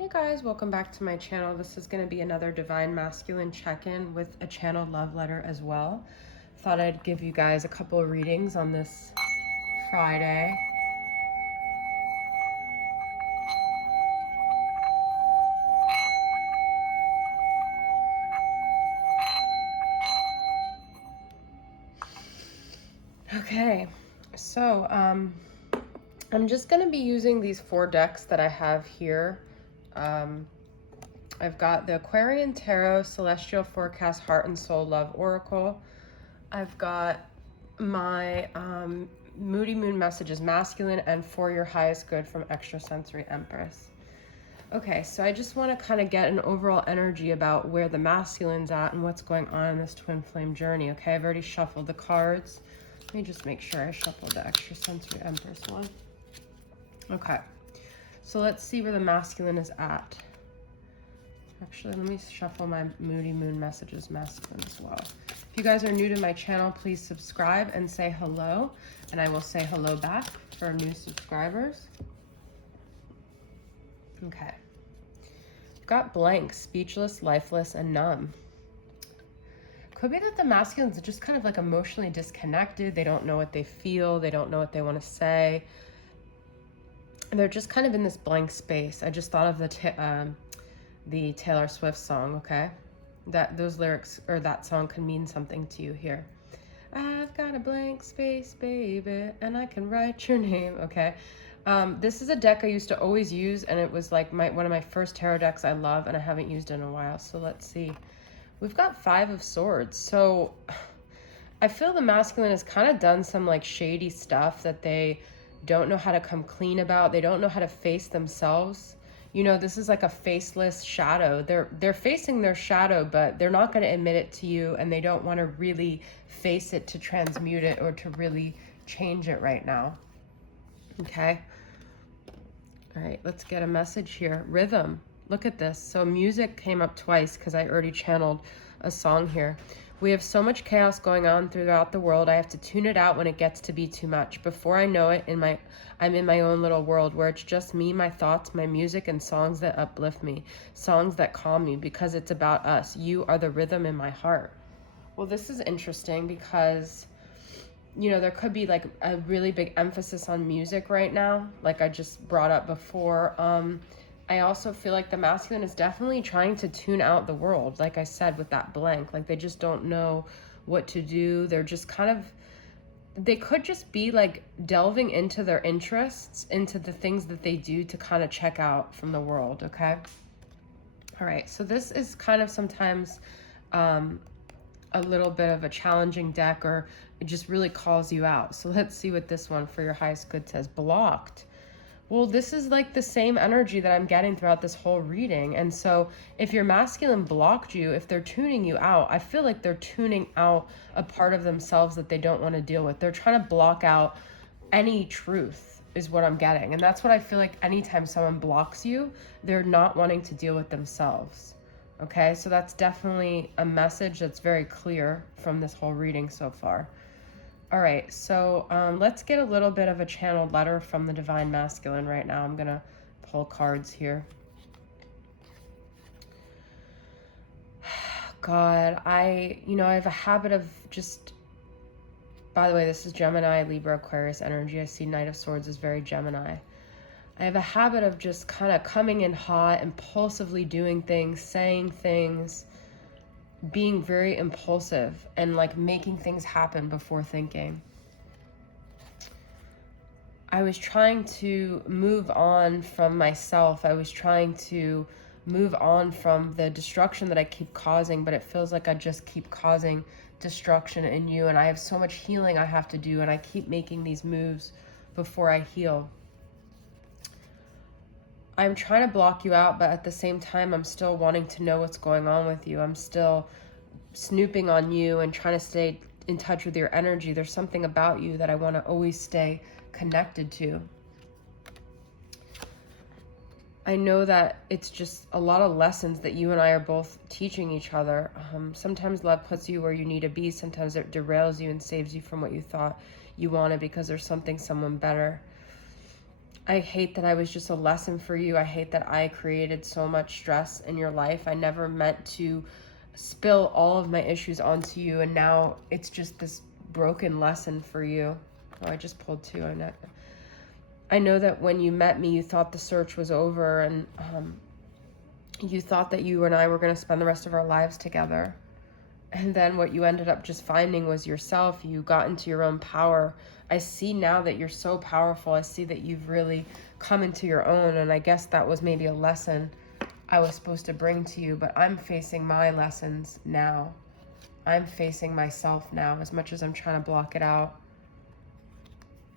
Hey guys, welcome back to my channel. This is going to be another Divine Masculine check-in with a channeled love letter as well. Thought I'd give you guys a couple of readings on this Friday. Okay, so I'm just going to be using these 4 decks that I have here. I've got the Aquarian Tarot Celestial Forecast Heart and Soul Love Oracle. I've got my Moody Moon Messages Masculine and For Your Highest Good from Extrasensory Empress. Okay, so I just want to kind of get an overall energy about where the masculine's at and what's going on in this twin flame journey. Okay, I've already shuffled the cards. Let me just make sure I shuffled the Extrasensory Empress one. Okay, so let's see where the masculine is at. Actually, let me shuffle my Moody Moon Messages Masculine as well. If you guys are new to my channel, please subscribe and say hello, and I will say hello back for new subscribers. Okay. Got blank, speechless, lifeless, and numb. Could be that the masculines are just kind of like emotionally disconnected. They don't know what they feel. They don't know what they want to say. And they're just kind of in this blank space. I just thought of the Taylor Swift song, okay? Those lyrics or that song can mean something to you here. I've got a blank space, baby, and I can write your name, okay? This is a deck I used to always use, and it was like one of my first tarot decks I love, and I haven't used it in a while. So let's see. We've got 5 of Swords. So I feel the masculine has kind of done some like shady stuff that they don't know how to come clean about. They don't know how to face themselves. You know, this is like a faceless shadow. They're facing their shadow, but they're not going to admit it to you, and they don't want to really face it to transmute it or to really change it right now. Okay. All right, let's get a message here. Rhythm. Look at this. So music came up twice because I already channeled a song here. We have so much chaos going on throughout the world. I have to tune it out when it gets to be too much. Before I know it, I'm in my own little world where it's just me, my thoughts, my music, and songs that uplift me, songs that calm me, because it's about us. You are the rhythm in my heart. Well, this is interesting because, you know, there could be like a really big emphasis on music right now, like I just brought up before. I also feel like the masculine is definitely trying to tune out the world, like I said, with that blank. Like they just don't know what to do. They're just kind of, they could just be like delving into their interests, into the things that they do to kind of check out from the world, okay? All right, so this is kind of sometimes a little bit of a challenging deck, or it just really calls you out. So let's see what this one For Your Highest Good says. Blocked. Well, this is like the same energy that I'm getting throughout this whole reading. And so if your masculine blocked you, if they're tuning you out, I feel like they're tuning out a part of themselves that they don't want to deal with. They're trying to block out any truth is what I'm getting. And that's what I feel like anytime someone blocks you, they're not wanting to deal with themselves. Okay, so that's definitely a message that's very clear from this whole reading so far. All right, so let's get a little bit of a channeled letter from the Divine Masculine right now. I'm going to pull cards here. God, I have a habit of just, by the way, this is Gemini, Libra, Aquarius energy. I see Knight of Swords is very Gemini. I have a habit of just kind of coming in hot, impulsively doing things, saying things, being very impulsive, and like making things happen before thinking. I was trying to move on from myself. I was trying to move on from the destruction that I keep causing, but it feels like I just keep causing destruction in you, and I have so much healing I have to do, and I keep making these moves before I heal. I'm trying to block you out, but at the same time, I'm still wanting to know what's going on with you. I'm still snooping on you and trying to stay in touch with your energy. There's something about you that I want to always stay connected to. I know that it's just a lot of lessons that you and I are both teaching each other. Sometimes love puts you where you need to be. Sometimes it derails you and saves you from what you thought you wanted because there's someone better. I hate that I was just a lesson for you. I hate that I created so much stress in your life. I never meant to spill all of my issues onto you, and now it's just this broken lesson for you. Oh, I just pulled two. I know that when you met me, you thought the search was over, and you thought that you and I were going to spend the rest of our lives together. And then what you ended up just finding was yourself. You got into your own power. I see now that you're so powerful. I see that you've really come into your own. And I guess that was maybe a lesson I was supposed to bring to you. But I'm facing my lessons now. I'm facing myself now, as much as I'm trying to block it out.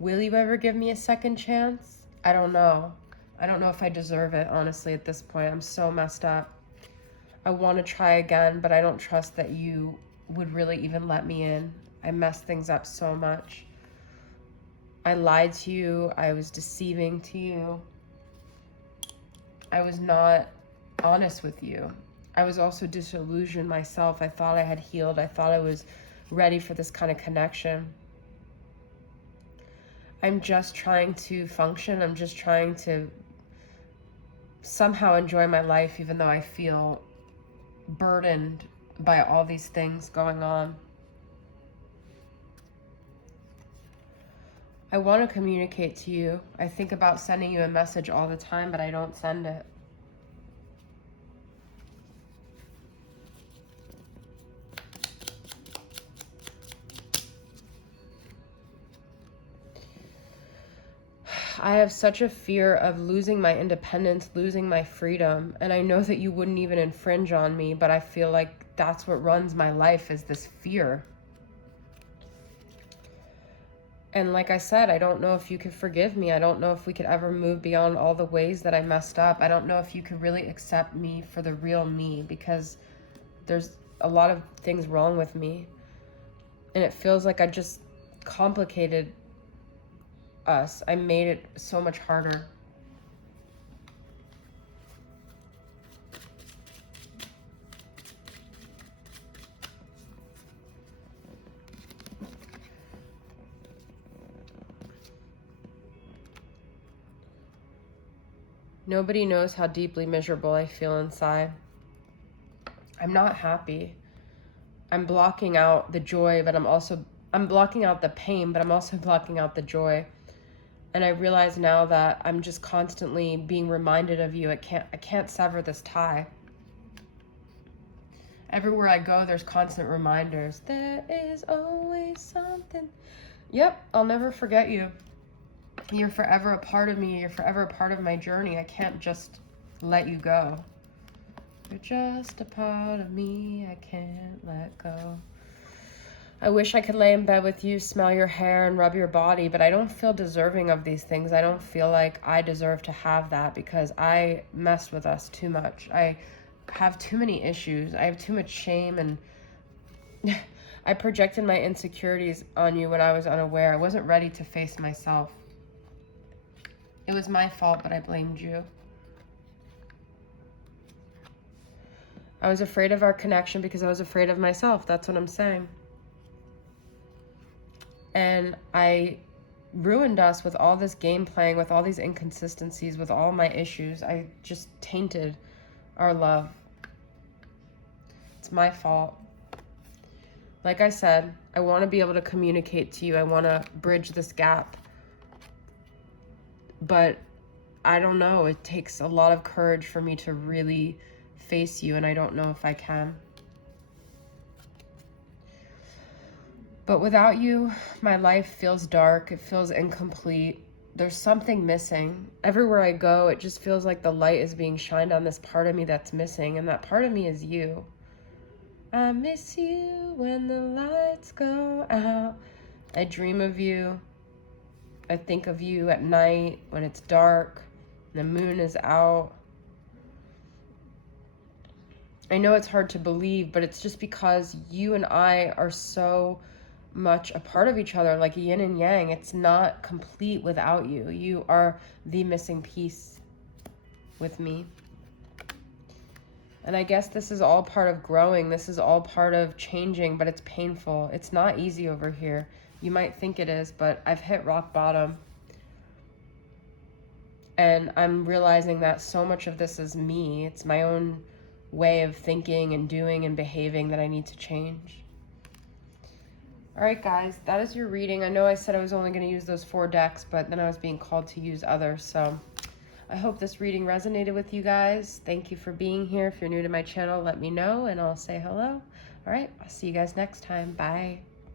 Will you ever give me a second chance? I don't know. I don't know if I deserve it, honestly, at this point. I'm so messed up. I want to try again, but I don't trust that you would really even let me in. I messed things up so much. I lied to you. I was deceiving to you. I was not honest with you. I was also disillusioned myself. I thought I had healed. I thought I was ready for this kind of connection. I'm just trying to function. I'm just trying to somehow enjoy my life, even though I feel burdened by all these things going on. I want to communicate to you. I think about sending you a message all the time, but I don't send it. I have such a fear of losing my independence, losing my freedom, and I know that you wouldn't even infringe on me, but I feel like that's what runs my life, is this fear. And like I said, I don't know if you could forgive me. I don't know if we could ever move beyond all the ways that I messed up. I don't know if you could really accept me for the real me, because there's a lot of things wrong with me. And it feels like I just complicated us. I made it so much harder. Nobody knows how deeply miserable I feel inside. I'm not happy. I'm blocking out the joy, but I'm blocking out the pain, but I'm also blocking out the joy. And I realize now that I'm just constantly being reminded of you. I can't sever this tie. Everywhere I go, there's constant reminders. There is always something. Yep, I'll never forget you. You're forever a part of me. You're forever a part of my journey. I can't just let you go. You're just a part of me. I can't let go. I wish I could lay in bed with you, smell your hair, and rub your body, but I don't feel deserving of these things. I don't feel like I deserve to have that, because I messed with us too much. I have too many issues. I have too much shame, and I projected my insecurities on you when I was unaware. I wasn't ready to face myself. It was my fault, but I blamed you. I was afraid of our connection because I was afraid of myself. That's what I'm saying. And I ruined us with all this game playing, with all these inconsistencies, with all my issues. I just tainted our love. It's my fault. Like I said, I want to be able to communicate to you. I want to bridge this gap. But I don't know. It takes a lot of courage for me to really face you, and I don't know if I can. But without you, my life feels dark. It feels incomplete. There's something missing. Everywhere I go, it just feels like the light is being shined on this part of me that's missing, and that part of me is you. I miss you when the lights go out. I dream of you. I think of you at night when it's dark and the moon is out. I know it's hard to believe, but it's just because you and I are so much a part of each other, like yin and yang. It's not complete without you. You are the missing piece with me. And I guess this is all part of growing. This is all part of changing, but it's painful. It's not easy over here. You might think it is, but I've hit rock bottom. And I'm realizing that so much of this is me. It's my own way of thinking and doing and behaving that I need to change. All right, guys, that is your reading. I know I said I was only going to use those 4 decks, but then I was being called to use others. So I hope this reading resonated with you guys. Thank you for being here. If you're new to my channel, let me know and I'll say hello. All right, I'll see you guys next time. Bye.